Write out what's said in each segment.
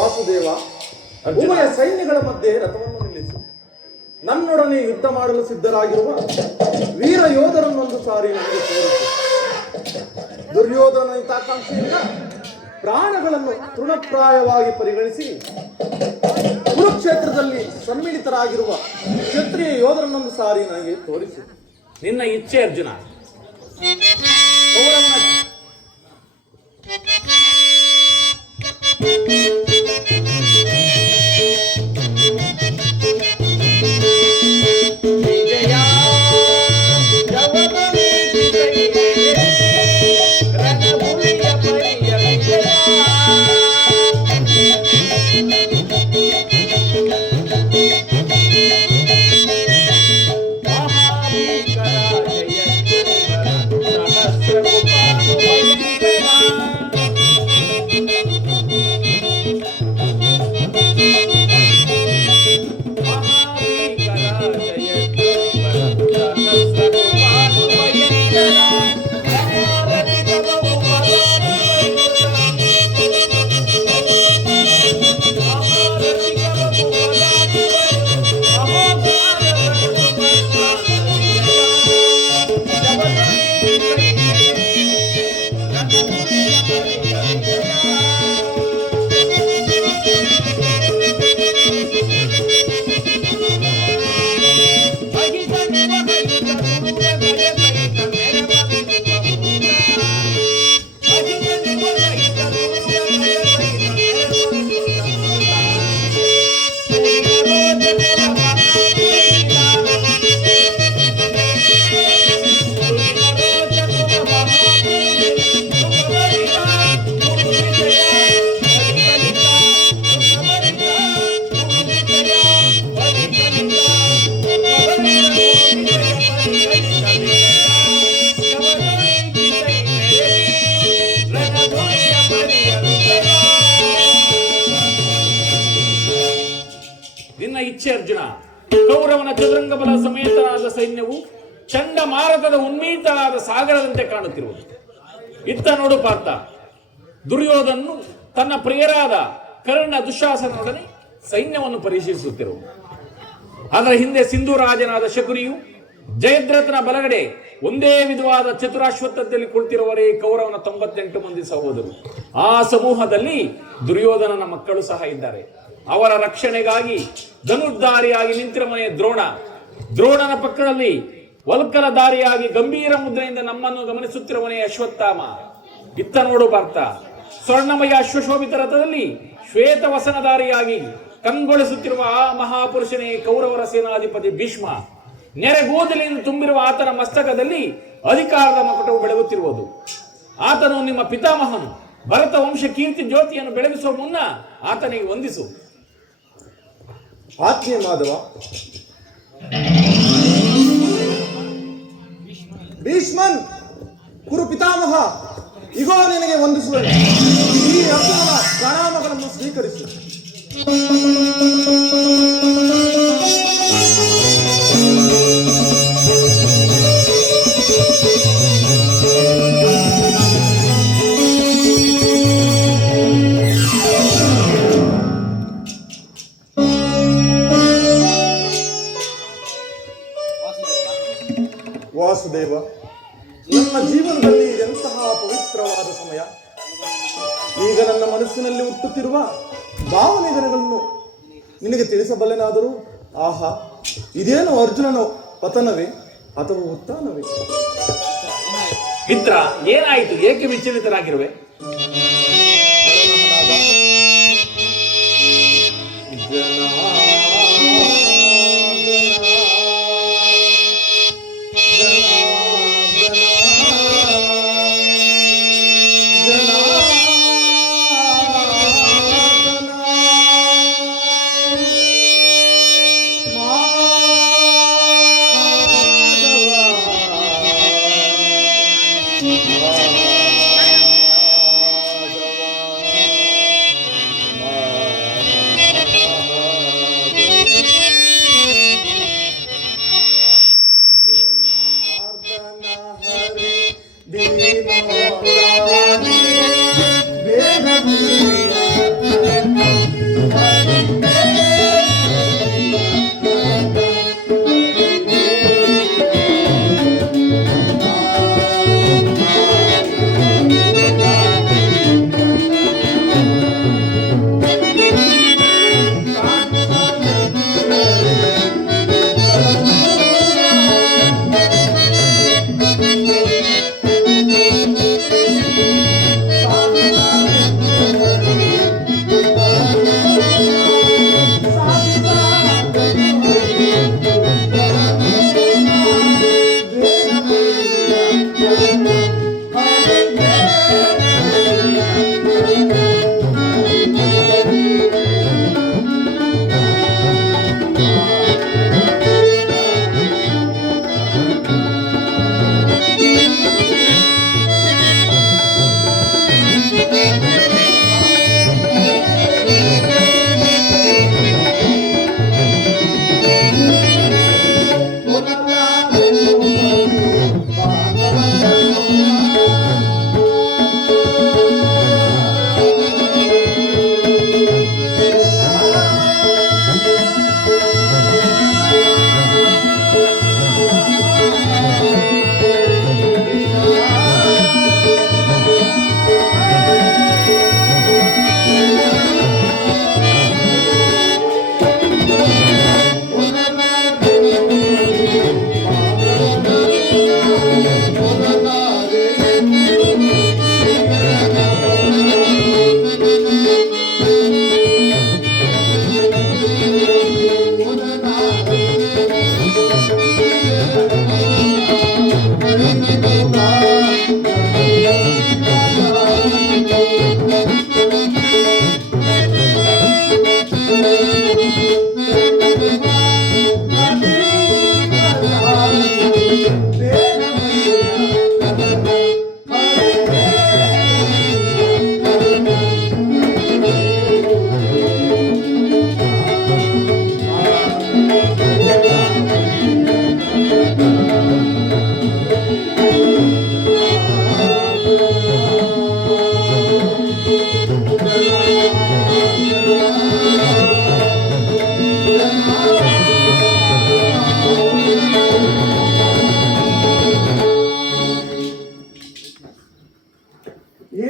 ವಾಸುದೇವ, ಉಭಯ ಸೈನ್ಯಗಳ ಮಧ್ಯೆ ರಥವನ್ನು ನಿಲ್ಲಿಸು. ನನ್ನೊಡನೆ ಯುದ್ಧ ಮಾಡಲು ಸಿದ್ಧರಾಗಿರುವ ವೀರ ಯೋಧರನ್ನೊಂದು ಸಾರಿ ನನಗೆ ತೋರಿಸು. ದುರ್ಯೋಧನ ಹಿತಾಕಾಂಕ್ಷೆಯಿಂದ ಪ್ರಾಣಗಳನ್ನು ತೃಣಪ್ರಾಯವಾಗಿ ಪರಿಗಣಿಸಿ ಕುರುಕ್ಷೇತ್ರದಲ್ಲಿ ಸಮ್ಮಿಳಿತರಾಗಿರುವ ಕ್ಷತ್ರಿಯ ಯೋಧರನ್ನೊಂದು ಸಾರಿ ನನಗೆ ತೋರಿಸು. ನಿನ್ನ ಇಚ್ಛೆ ಅರ್ಜುನ. ಇಚ್ಛೆ ಅರ್ಜುನ. ಕೌರವನ ಚದುರಂಗ ಬಲ ಸಮೇತರಾದ ಸೈನ್ಯವು ಚಂಡಮಾರುತದ ಉನ್ಮೀತಳಾದ ಸಾಗರದಂತೆ ಕಾಣುತ್ತಿರುವುದು. ಇತ್ತ ನೋಡು ಪಾರ್ಥ, ದುರ್ಯೋಧನನು ತನ್ನ ಪ್ರಿಯರಾದ ಕರ್ಣ ದುಶ್ಯಾಸನನೊಡನೆ ಸೈನ್ಯವನ್ನು ಪರಿಶೀಲಿಸುತ್ತಿರುವುದು. ಅದರ ಹಿಂದೆ ಸಿಂಧು ರಾಜನಾದ ಶಕುನಿಯು ಜಯದ್ರಥನ ಬಲಗಡೆ ಒಂದೇ ವಿಧವಾದ ಚತುರಾಶ್ವತ್ಥದಲ್ಲಿ ಕುಳಿತಿರುವವರೇ ಕೌರವನ 98 ಮಂದಿ ಸಹೋದರರು. ಆ ಸಮೂಹದಲ್ಲಿ ದುರ್ಯೋಧನನ ಮಕ್ಕಳು ಸಹ ಇದ್ದಾರೆ. ಅವರ ರಕ್ಷಣೆಗಾಗಿ ಧನುರ್ಧಾರಿಯಾಗಿ ನಿಂತಿರುವನೇ ದ್ರೋಣನ ಪಕ್ಕದಲ್ಲಿ ವಲ್ಕಲಧಾರಿಯಾಗಿ ಗಂಭೀರ ಮುದ್ರೆಯಿಂದ ನಮ್ಮನ್ನು ಗಮನಿಸುತ್ತಿರುವನೇ ಅಶ್ವತ್ಥಾಮ. ಇತ್ತ ನೋಡು ಪಾರ್ಥ, ಸ್ವರ್ಣಮಯ ಅಶ್ವಶೋಭಿತ ರಥದಲ್ಲಿ ಶ್ವೇತವಸನಧಾರಿಯಾಗಿ ಕಂಗೊಳಿಸುತ್ತಿರುವ ಆ ಮಹಾಪುರುಷನೇ ಕೌರವರ ಸೇನಾಧಿಪತಿ ಭೀಷ್ಮ. ನೆರೆಗೋದಲಿಯಿಂದ ತುಂಬಿರುವ ಆತನ ಮಸ್ತಕದಲ್ಲಿ ಅಧಿಕಾರದ ಮಕಟವು ಬೆಳಗುತ್ತಿರುವುದು. ಆತನು ನಿಮ್ಮ ಪಿತಾಮಹನು. ಭರತ ವಂಶ ಕೀರ್ತಿ ಜ್ಯೋತಿಯನ್ನು ಬೆಳಗಿಸುವ ಮುನ್ನ ಆತನಿಗೆ ವಂದಿಸು. ಆಜ್ಞೆ ಮಾಧವ. ಭೀಷ್ಮನ್, ಕುರು ಪಿತಾಮಹ, ಇಗೋ ನಿನಗೆ ವಂದಿಸುವೆ. ಈ ಅರ್ಜುನನ ಪ್ರಣಾಮಗಳನ್ನು ಸ್ವೀಕರಿಸು. ವಾಸುದೇವ, ನನ್ನ ಜೀವನದಲ್ಲಿ ಎಂತಹ ಪವಿತ್ರವಾದ ಸಮಯ. ಈಗ ನನ್ನ ಮನಸ್ಸಿನಲ್ಲಿ ಹುಟ್ಟುತ್ತಿರುವ ಭಾವನೆಗಳನ್ನು ನಿನಗೆ ತಿಳಿಸಬಲ್ಲೆನಾದರೂ, ಆಹಾ, ಇದೇನು ಅರ್ಜುನನ ಪತನವೇ ಅಥವಾ ಉತ್ಥಾನವೇ? ಮಿತ್ರ, ಏನಾಯಿತು? ಏಕೆ ವಿಚಲಿತರಾಗಿರುವೆ?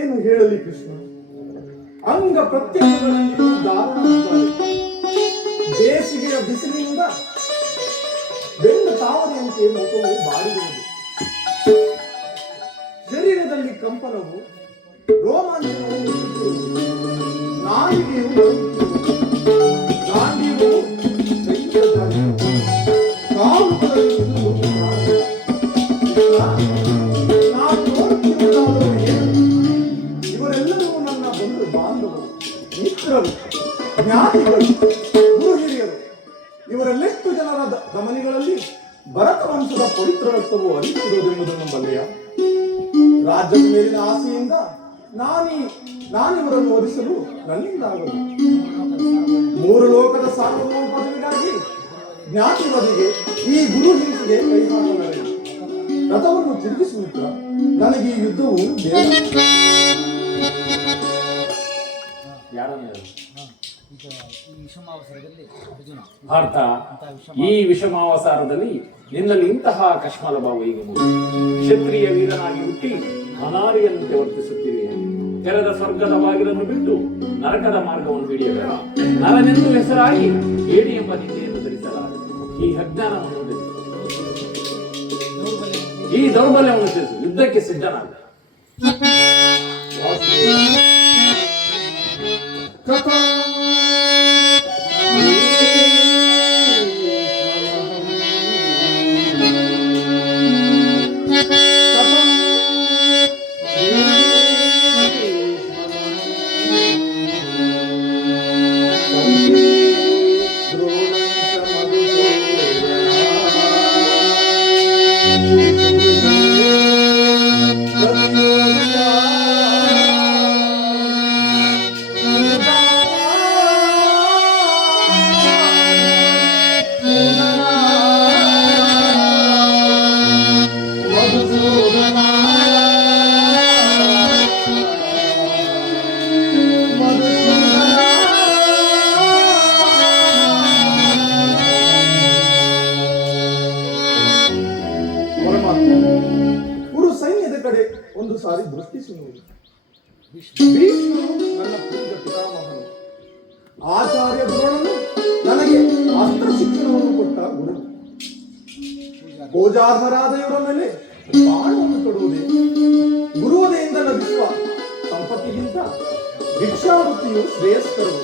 ಏನು ಹೇಳಲಿ ಕೃಷ್ಣ, ಅಂಗ ಪ್ರತ್ಯಂಗಗಳಲ್ಲಿ ದಾರುಣ ಬೇಸಿಗೆಯ ಬಿಸಿಲಿನಿಂದ ಬೆಂಡು ತಾವರೆಯಂತೆ ಮುಖವು ಬಾಡಿರುವುದು, ಶರೀರದಲ್ಲಿ ಕಂಪನವು, ರೋಮಾಂಚನವು, ನಾಲಿಗೆಯು ಗಾಂಡಿಯು ನಾನು ನೋಡುತ್ತಿರುವುದಾದರೂ ಏನು? ಇವರೆಲ್ಲರೂ ನನ್ನ ಬಂಧು ಬಾಂಧವರು, ಮಿತ್ರರು, ಜ್ಞಾತಿಗಳು, ಗುರು ಹಿರಿಯರು. ಇವರೆಲ್ಲೆಷ್ಟು ಜನರ ಧಮನಿಗಳಲ್ಲಿ ಭರತ ವಂಶದ ಪವಿತ್ರ ರಕ್ತವು ಹರಿಯುತ್ತಿರುವುದೆಂಬುದನ್ನು ಬಲ್ಲೆಯ? ರಾಜ್ಯದ ಮೇಲಿನ ಆಸೆಯಿಂದ ನಾನಿವರನ್ನು ಒದಿಸಲು ನನ್ನಿಂದಾಗದು. ಮೂರು ಲೋಕದ ಸಾರ್ವಭೌಮ ಪದವಿಗಾಗಿ ಜ್ಞಾತಿವರಿಗೆ ಈ ಗುರು ಹಿಂಸೆಗೆ ಕೈ ಹಾಕಲಾರೆ. ರಥವನ್ನು ತಿರುಗಿಸುತ್ತ ನನಗೆ ಈ ಯುದ್ಧವು ಭಾರತ, ಈ ವಿಷಮಾವಸಾರದಲ್ಲಿ ನಿನ್ನಲ್ಲಿ ಇಂತಹ ಕಶ್ಮಲ ಭಾವ ಈಗ ಮೂಡಿ ಕ್ಷತ್ರಿಯ ವೀರನಾಗಿ ಹುಟ್ಟಿ ಅನಾರಿಯಂತೆ ವರ್ತಿಸುತ್ತಿವೆ. ತೆರೆದ ಸ್ವರ್ಗದ ಬಾಗಿಲನ್ನು ಬಿಟ್ಟು ನರಕದ ಮಾರ್ಗವನ್ನು ಹಿಡಿಯಬೇಡ. ನರನೆಂದು ಹೆಸರಾಗಿ ಏಡಿ ಎಂಬ ನಿಂದೆಯನ್ನು ಧರಿಸಲಾರೆ. ಈ ಅಜ್ಞಾನವನ್ನು ಈ ದೌರ್ಬಲ್ಯವನ್ನು ತಿಳಿಸು. ಯುದ್ಧಕ್ಕೆ ಸಿದ್ಧನಾಗ. ಗುರು ಸೈನ್ಯದ ಕಡೆ ಒಂದು ಸಾರಿ ದೃಷ್ಟಿಸುವುದು. ಭೀಷ್ಮನು ನನ್ನ ಪೂಜ್ಯ ಪಿತಾಮಹನು, ಆಚಾರ್ಯ ದ್ರೋಣನು ನನಗೆ ಅಸ್ತ್ರ ಶಿಕ್ಷಣವನ್ನು ಕೊಟ್ಟ ಗುರು. ಪೂಜಾರ್ಹರಾದ ಇವರ ಮೇಲೆ ಬಾಣವನ್ನು ತೊಡುವುದೇ ಗುರುವದೆಯಿಂದ ಲಭಿಸುವ ಸಂಪತ್ತಿಗಿಂತ ಭಿಕ್ಷಾವೃತ್ತಿಯು ಶ್ರೇಯಸ್ಕರವು.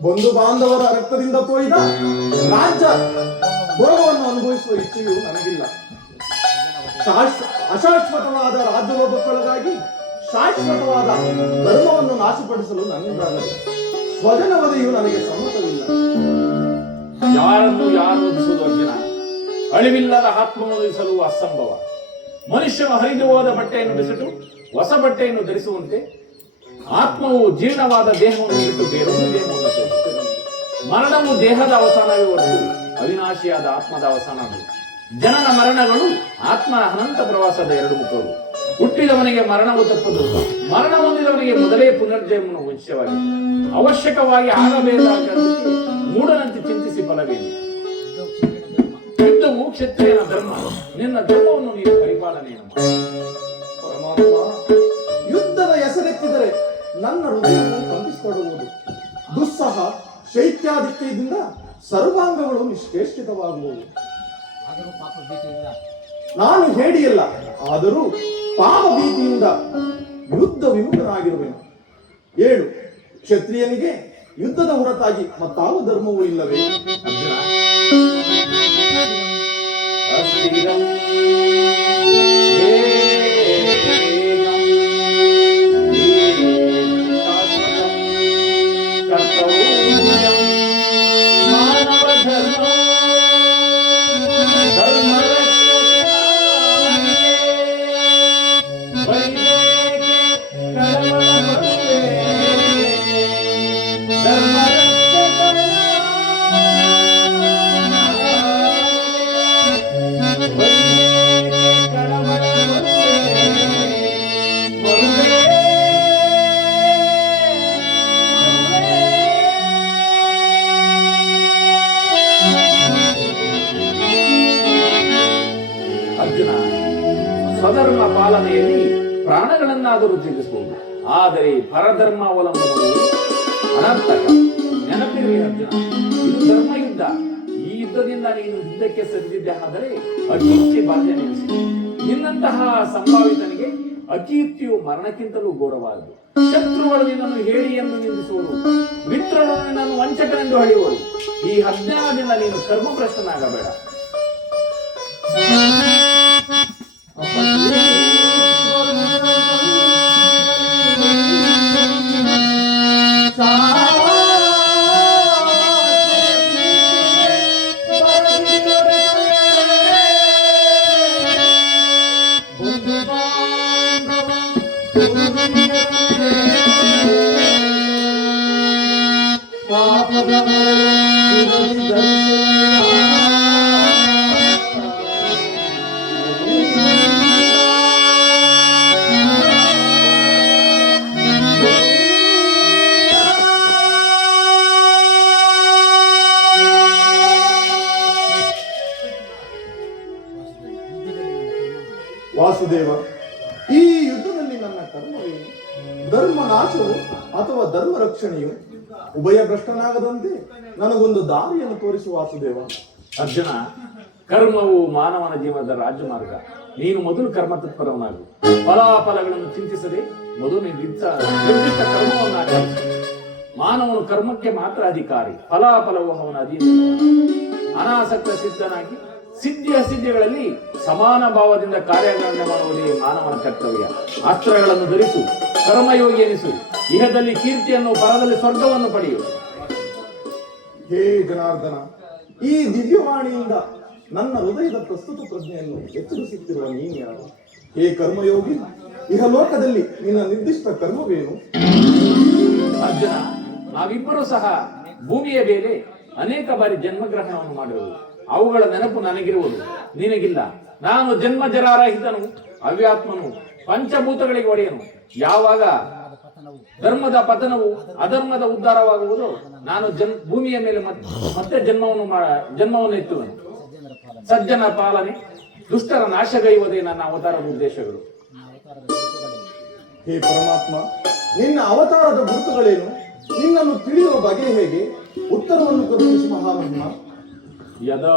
ಬಂಧು ಬಾಂಧವರ ರಕ್ತದಿಂದ ತೋಯಿದ ರಾಜ್ಯ ಭೋಗವನ್ನು ಅನುಭವಿಸುವ ಇಚ್ಛೆಯು ನನಗಿಲ್ಲ. ಅಶಾಶ್ವತವಾದ ರಾಜ್ಯಲೋಭಕ್ಕೊಳಗಾಗಿ ಶಾಶ್ವತವಾದ ಧರ್ಮವನ್ನು ನಾಶಪಡಿಸಲು ನನ್ನಿಂದಾಗಲಿ. ಸ್ವಜನವದೆಯು ನನಗೆ ಸಮ್ಮತವಿಲ್ಲ. ಯಾರನ್ನು ಯಾರು ವಧಿಸುವುದು ಅರ್ಜುನ? ಅಳಿವಿಲ್ಲದ ಆತ್ಮವನ್ನು ವಧಿಸಲು ಅಸಂಭವ. ಮನುಷ್ಯನು ಹರಿದು ಹೋದ ಬಟ್ಟೆಯನ್ನು ಬಿಸಿಟು ಹೊಸ ಬಟ್ಟೆಯನ್ನು ಧರಿಸುವಂತೆ ಆತ್ಮವು ಜೀರ್ಣವಾದ ದೇಹವನ್ನು ಬಿಟ್ಟು ಬೇರೊಂದು ದೇಹವನ್ನು ಸೇರಿಸುತ್ತದೆ. ಮರಣವು ದೇಹದ ಅವಸಾನವೇ ಹೊರತು ಅವಿನಾಶಿಯಾದ ಆತ್ಮದ ಅವಸಾನ. ಜನನ ಮರಣಗಳು ಆತ್ಮನ ಅನಂತ ಪ್ರವಾಸದ ಎರಡು ಮುಖಗಳು. ಹುಟ್ಟಿದವನಿಗೆ ಮರಣವು ತಪ್ಪದು, ಮರಣ ಹೊಂದಿದವನಿಗೆ ಮೊದಲೇ ಪುನರ್ಜನ್ಮನು ವಂಶವಾಗಿದೆ. ಅವಶ್ಯಕವಾಗಿ ಆಗಬೇಕಾದಕ್ಕೆ ಮೂಢನಂತೆ ಚಿಂತಿಸಿ ಫಲವೇನು? ಯುದ್ಧವು ಕ್ಷತ್ರಿಯನ ಧರ್ಮ. ನಿನ್ನ ಧರ್ಮವನ್ನು ನೀನು ಪರಿಪಾಲನೆಯನ್ನು ಮಾಡು. ಪರಮಾತ್ಮ, ಯುದ್ಧದ ಹೆಸರೆತ್ತಿದರೆ ನನ್ನ ಹೃದಯವು ಕಂಪಿಸಿಕೊಳ್ಳುವುದು. ದುಸ್ಸಹ ಶೈತ್ಯಾಧಿಕ್ಯದಿಂದ ಸರ್ವಾಂಗಗಳು ನಿಷ್ಕೇಷಿತವಾಗುವುದು. ನಾನು ಹೇಳಿಯಲ್ಲ, ಆದರೂ ಪಾಪ ಭೀತಿಯಿಂದ ಯುದ್ಧ ವಿಮುಖನಾಗಿರುವೆನು. 7 ಕ್ಷತ್ರಿಯನಿಗೆ ಯುದ್ಧದ ಹೊರತಾಗಿ ಮತ್ತಾವ ಧರ್ಮವೂ ಇಲ್ಲವೇ? ಕಡಮ ಪಾಲನೆಯಲ್ಲಿ ಪ್ರಾಣಗಳನ್ನಾದರೂ ತ್ಯಜಿಸಬಹುದು, ಆದರೆ ಪರಧರ್ಮ ಅವಲಂಬನವು ಅನರ್ಥಕ. ನೆನಪಿರಲಿ ಅರ್ಜುನ, ಇದು ಧರ್ಮಯುದ್ಧ. ಈ ಯುದ್ಧದಿಂದ ನೀನು ಯುದ್ಧಕ್ಕೆ ಸರಿದಿದ್ದೆ ಆದರೆ ಅಕೀರ್ತಿ ಬಾಧೆ ನೆನೆಸಿ. ನಿನ್ನಂತಹ ಸಂಭಾವಿತನಿಗೆ ಅಕೀರ್ತಿಯು ಮರಣಕ್ಕಿಂತಲೂ ಘೋರವಾದುದು. ಶತ್ರುಗಳು ನಿನ್ನನ್ನು ಹೇಳಿ ಎಂದು ನಿಂದಿಸುವರು, ಮಿತ್ರರು ನಿನ್ನನ್ನು ವಂಚಕನೆಂದು ಹಳೆಯುವರು. ಈ ಅಜ್ಞಾನದಿಂದ ನೀನು ಕರ್ಮಭ್ರಷ್ಟನಾಗಬೇಡ. ವಾಸುದೇವ, ಈ ಯುದ್ಧದಲ್ಲಿ ನನ್ನ ಕರ್ಮವೇನು? ಧರ್ಮ ನಾಶವು ಅಥವಾ ಧರ್ಮ ರಕ್ಷಣೆಯು ಉಭಯ ಭ್ರಷ್ಟನಾಗದಂತೆ ನನಗೊಂದು ದಾರಿಯನ್ನು ತೋರಿಸುವ ವಾಸುದೇವ. ಅರ್ಜುನ, ಕರ್ಮವು ಮಾನವನ ಜೀವನದ ರಾಜಮಾರ್ಗ. ನೀನು ಮೊದಲು ಕರ್ಮ ತತ್ಪರವನಾಗು. ಫಲಾಫಲಗಳನ್ನು ಚಿಂತಿಸದೆ ಮೊದಲು ನಿರ್ದಿಷ್ಟ ಕರ್ಮವನ್ನು ಆಚರಿಸು. ಮಾನವನು ಕರ್ಮಕ್ಕೆ ಮಾತ್ರ ಅಧಿಕಾರಿ, ಫಲಾಫಲವು ಅವನ ಅಧೀನ. ಅನಾಸಕ್ತ ಸಿದ್ಧನಾಗಿ ಸಿದ್ಧಿ ಅಸಿದ್ಧಿಗಳಲ್ಲಿ ಸಮಾನ ಭಾವದಿಂದ ಕಾರ್ಯಗಳನ್ನು ಮಾಡುವುದೇ ಮಾನವನ ಕರ್ತವ್ಯ. ಅಸ್ತ್ರಗಳನ್ನು ಧರಿಸು, ಕರ್ಮಯೋಗಿ ಎನಿಸು. ಇಹದಲ್ಲಿ ಕೀರ್ತಿಯನ್ನು, ಪರದಲ್ಲಿ ಸ್ವರ್ಗವನ್ನು ಪಡೆಯು. ಹೇ ಜನಾರ್ದನ, ಈ ದಿವ್ಯವಾಣಿಯಿಂದ ನನ್ನ ಹೃದಯದ ಪ್ರಸ್ತುತ ಪ್ರಜ್ಞೆಯನ್ನು ಎಚ್ಚರಿಸುತ್ತಿರುವ ನೀನು ಯಾರು? ಹೇ ಕರ್ಮಯೋಗಿ, ಇಹಲೋಕದಲ್ಲಿ ನಿನ್ನ ನಿರ್ದಿಷ್ಟ ಕರ್ಮವೇನು? ಅರ್ಜುನ, ನಾವಿಬ್ಬರೂ ಸಹ ಭೂಮಿಯ ಮೇಲೆ ಅನೇಕ ಬಾರಿ ಜನ್ಮಗ್ರಹಣವನ್ನು ಮಾಡಿರುವುದು. ಅವುಗಳ ನೆನಪು ನನಗಿರುವುದು, ನಿನಗಿಲ್ಲ. ನಾನು ಜನ್ಮ ಜರಾರಹಿತನು, ಅವ್ಯಾತ್ಮನು, ಪಂಚಭೂತಗಳಿಗೆ ಒಡೆಯನು. ಯಾವಾಗ ಧರ್ಮದ ಪತನವು ಅಧರ್ಮದ ಉದ್ಧಾರವಾಗುವುದು, ನಾನು ಭೂಮಿಯ ಮೇಲೆ ಮತ್ತೆ ಜನ್ಮವನ್ನು ಎತ್ತುವನು. ಸಜ್ಜನ ಪಾಲನೆ, ದುಷ್ಟರ ನಾಶಗೈಯುವುದೇ ನನ್ನ ಅವತಾರದ ಉದ್ದೇಶಗಳು. ಹೇ ಪರಮಾತ್ಮ, ನಿನ್ನ ಅವತಾರದ ಗುರುತುಗಳೇನು? ನಿನ್ನನ್ನು ತಿಳಿಯುವ ಬಗೆ ಹೇಗೆ? ಉತ್ತರವನ್ನು ಕರುಣಿಸಿ ಮಹಾಮಹಿಮ. ಯದಾ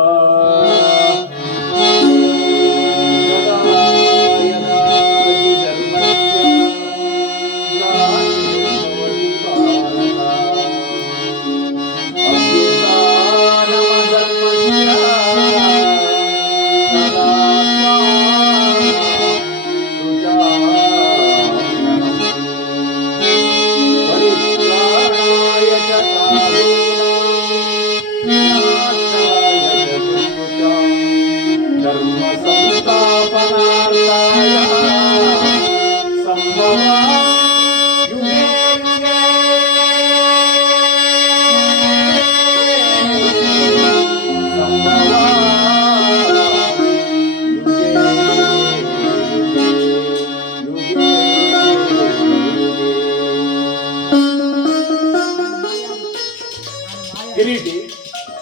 ಕಿರೀಟಿ,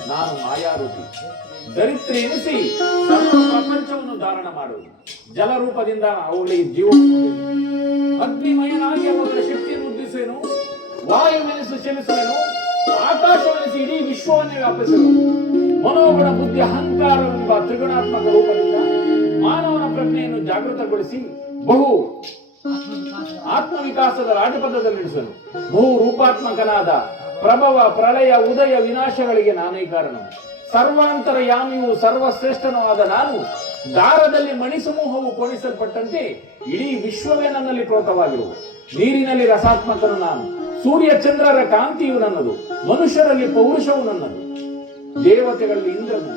ನಾನು ಮಾಯಾರೂಪಿ, ದರಿದ್ರ ಎನಿಸಿ ಸರ್ವ ಪ್ರಪಂಚವನ್ನು ಧಾರಣ ಮಾಡುವುದು. ಜಲರೂಪದಿಂದ ಅವುಗಳಿಗೆ ಜೀವ, ಅಗ್ನಿಮಯನಾಗಿ ಅವುಗಳ ಶಕ್ತಿಯನ್ನು ಉದ್ದಿಸುವೆನು. ವಾಯುವೆನಿಸಿ ಚಲಿಸುವೆನು, ಆಕಾಶವೆನಿಸಿ ಇಡೀ ವಿಶ್ವವನ್ನೇ ವ್ಯಾಪಿಸುವೆನು. ಮನೋಗುಣ, ಬುದ್ಧಿ, ಅಹಂಕಾರವೆಂಬ ತ್ರಿಗುಣಾತ್ಮಕ ರೂಪದಿಂದ ಮಾನವನ ಪ್ರಜ್ಞೆಯನ್ನು ಜಾಗೃತಗೊಳಿಸಿ ಬಹು ಆತ್ಮವಿಕಾಸದ ರಾಜಪಥದಲ್ಲಿ ನಡೆಸುವೆನು. ಬಹು ರೂಪಾತ್ಮಕನಾದ ಪ್ರಭವ, ಪ್ರಳಯ, ಉದಯ, ವಿನಾಶಗಳಿಗೆ ನಾನೇ ಕಾರಣ. ಸರ್ವಾಂತರ ಯಾಮಿಯು ಸರ್ವಶ್ರೇಷ್ಠನೂ ಆದ ನಾನು ದಾರದಲ್ಲಿ ಮಣಿಸಮೂಹವು ಪೋಣಿಸಲ್ಪಟ್ಟಂತೆ ಇಡೀ ವಿಶ್ವವೇ ನನ್ನಲ್ಲಿ ಪ್ರೋತವಾಗಿರುವುದು. ನೀರಿನಲ್ಲಿ ರಸಾತ್ಮಕನು ನಾನು, ಸೂರ್ಯ ಚಂದ್ರರ ಕಾಂತಿಯು ನನ್ನದು, ಮನುಷ್ಯರಲ್ಲಿ ಪೌರುಷವು ನನ್ನದು. ದೇವತೆಗಳಲ್ಲಿ ಇಂದ್ರನು,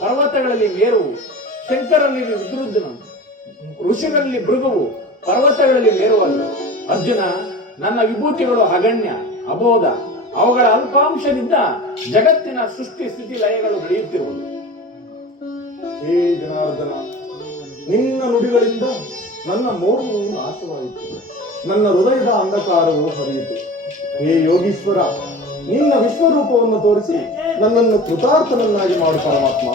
ಪರ್ವತಗಳಲ್ಲಿ ಮೇರುವು, ಶಂಕರಲ್ಲಿ ವಿದ್ರುದ್ಧನು, ಋಷಿಗಳಲ್ಲಿ ಭೃಗುವು, ಪರ್ವತಗಳಲ್ಲಿ ಮೇರುವಲ್ಲ. ಅರ್ಜುನ, ನನ್ನ ವಿಭೂತಿಗಳು ಅಗಣ್ಯ, ಅಬೋಧ. ಅವುಗಳ ಅಲ್ಪಾಂಶದಿಂದ ಜಗತ್ತಿನ ಸೃಷ್ಟಿ ಸ್ಥಿತಿ ಲಯಗಳು ನಡೆಯುತ್ತಿರುವುದು. ಹೇ ಜನಾರ್ದನ, ನಿನ್ನ ನುಡಿಗಳಿಂದ ನನ್ನ ಮೋಹವು ನಾಶವಾಯಿತು, ನನ್ನ ಹೃದಯದ ಅಂಧಕಾರವು ಹರಿಯಿತು. ಹೇ ಯೋಗೀಶ್ವರ, ನಿನ್ನ ವಿಶ್ವರೂಪವನ್ನು ತೋರಿಸಿ ನನ್ನನ್ನು ಕೃತಾರ್ಥನನ್ನಾಗಿ ಮಾಡು ಪರಮಾತ್ಮ.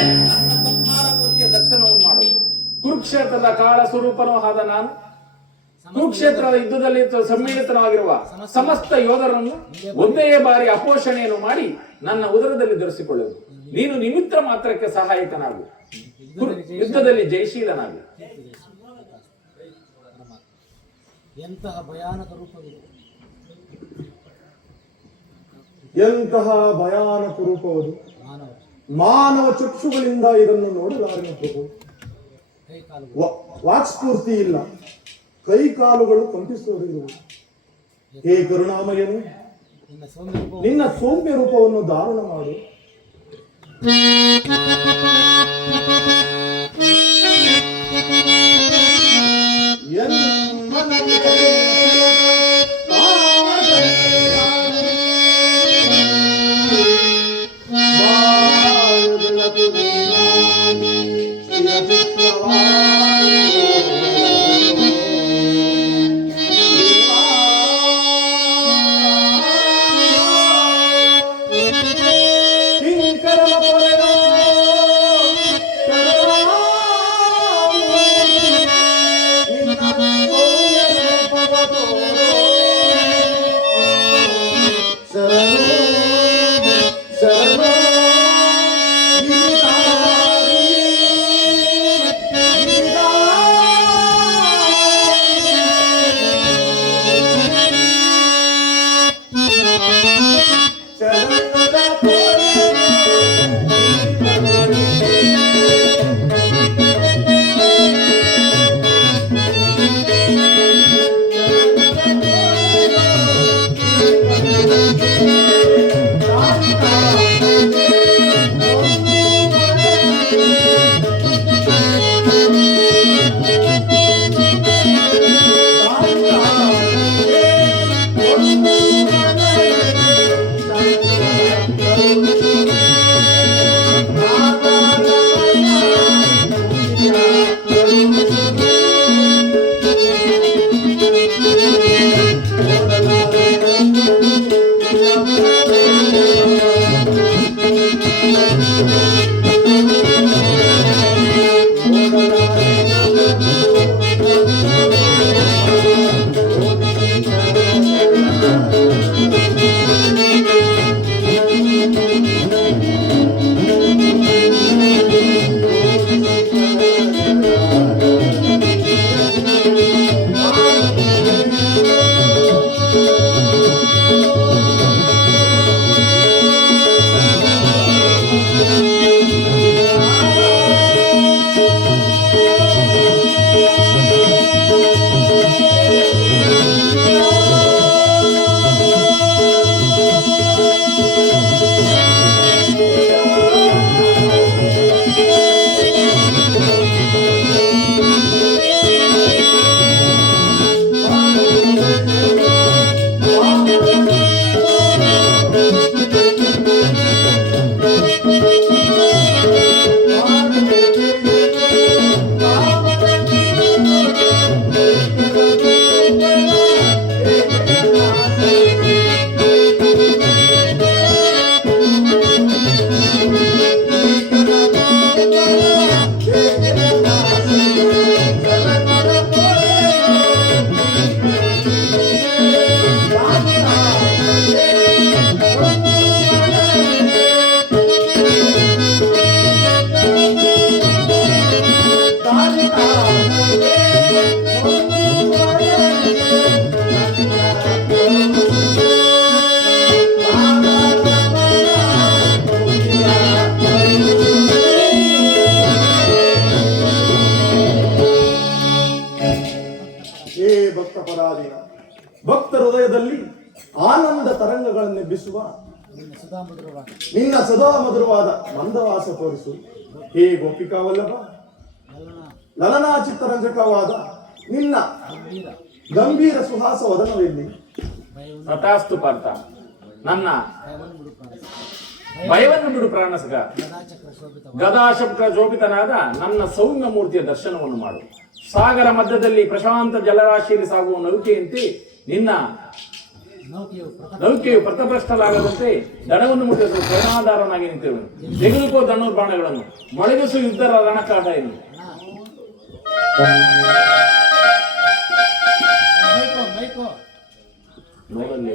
ಸಂಹಾರಮೂರ್ತಿಯ ದರ್ಶನವನ್ನು ಮಾಡುವುದು. ಕುರುಕ್ಷೇತ್ರದ ಕಾಳ ಸ್ವರೂಪನೂ ಆದ ನಾನು ಕುರುಕ್ಷೇತ್ರದ ಯುದ್ಧದಲ್ಲಿ ಸಮ್ಮಿಳಿತವಾಗಿರುವ ಸಮಸ್ತ ಯೋಧರನ್ನು ಒಂದೇ ಬಾರಿ ಅಪೋಷಣೆಯನ್ನು ಮಾಡಿ ನನ್ನ ಉದರದಲ್ಲಿ ಧರಿಸಿಕೊಳ್ಳುವುದು. ನೀನು ನಿಮಿತ್ತ ಮಾತ್ರಕ್ಕೆ ಸಹಾಯಕನಾಗು, ಯುದ್ಧದಲ್ಲಿ ಜಯಶೀಲನಾಗು. ಎಂತಹ ಭಯಾನಕ ರೂಪವಿದೆ, ಎಂತಹ ಭಯಾನಕ ರೂಪವದು. ಮಾನವ ಚಕ್ಷುಗಳಿಂದ ಇದನ್ನು ನೋಡಲಾರನು ಪ್ರಭು. ವಾಕ್ಸ್ಫೂರ್ತಿ ಇಲ್ಲ, ಕೈ ಕಾಲುಗಳು ಕಂಪಿಸುವುದಿರುವುದು. ಹೇ ಕರುಣಾಮಯನು, ನಿನ್ನ ಸೌಮ್ಯ ರೂಪವನ್ನು ಧಾರಣ ಮಾಡು. ಭಕ್ತ ಹೃದಯದಲ್ಲಿ ಆನಂದ ತರಂಗಗಳನ್ನೆಬ್ಬಿಸುವ ನಿನ್ನ ಸದಾ ಮಧುರವಾದ ಮಂದವಾಸ ತೋರಿಸು. ಹೇ ಗೋಪಿಕಾ ವಲ್ಲಭ, ಲಲನಾ ಚಿತ್ತರಂಜಕವಾದ ನಿನ್ನ ಗಂಭೀರ ಸುಹಾಸ ವದನವೆಲ್ಲಿ? ತಥಾಸ್ತು ಪಾರ್ಥ, ನನ್ನ ಭಯವನ್ನು ಬಿಡು ಪ್ರಾಣಸಗ. ಗದಾಶಬ್ದ ಶೋಭಿತನಾದ ನನ್ನ ಸೌಮ್ಯ ಮೂರ್ತಿಯ ದರ್ಶನವನ್ನು ಮಾಡು. ಸಾಗರ ಮಧ್ಯದಲ್ಲಿ ಪ್ರಶಾಂತ ಜಲರಾಶಿಯಲ್ಲಿ ಸಾಗುವ ನೌಕೆಯಂತೆ ನಿನ್ನ ನೌಕೆಯು ಪಥಭ್ರಷ್ಟಲಾಗದಂತೆ ದಡವನ್ನು ಮುಟ್ಟಿಸಲು ಪ್ರೇರಣಾಧಾರನಾಗಿ ನಿಂತಿರುವನು. ತೆಗೆದುಕೋ ಧನುರ್ಬಾಣಗಳನ್ನು, ಮೊಳಗಿಸು ಯುದ್ಧರ ರಣಕಾಟ ಎಂದು. ನೋಡಲ್ಲಿ